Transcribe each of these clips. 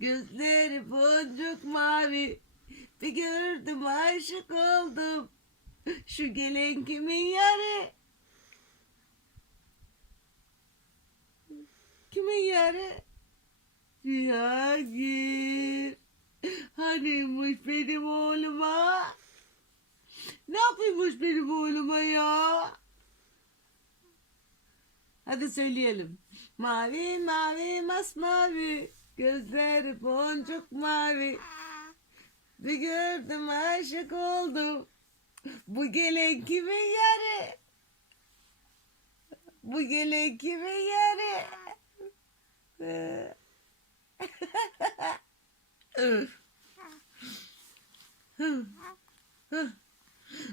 Gözleri boncuk mavi. Bir gördüm aşık oldum. Şu gelen kimin yarı? Kimin yarı? Cihangir. Hanıymış benim oğluma? Ne yapıyormuş benim oğluma ya? Hadi söyleyelim. Mavi mavi masmavi. Gözleri boncuk mavi. Bir gördüm aşık oldum. Bu gelen kimin yarı? Bu gelen kimin yarı?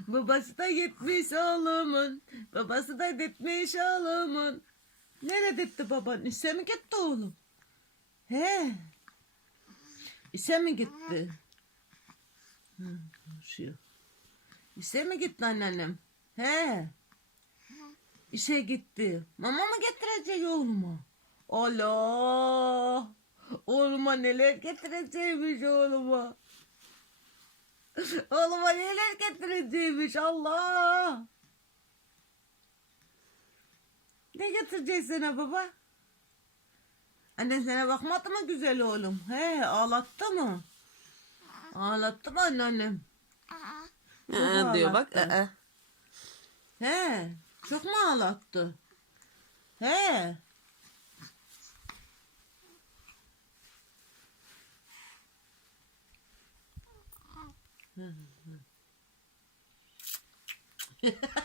Babası da gitmiş oğlumun. Babası da gitmiş oğlumun. Nerede gitti baban? İşe mi gitti oğlum? He. İşe mi gitti? Hı, konuşuyor. İşe mi gitti anneannem? He. İşe gitti. Mama mı getirecek oğluma? Allah. Oğluma neler getirecekmiş oğluma. Oğluma neler getirecekmiş Allah. Ne getirecek sana baba? Annen sana bakmadı mı güzel oğlum? He ağlattı mı? Ağlattı mı anneannem? Çok Aa, diyor bak. ağlattı. aa. He çok mu ağlattı? He.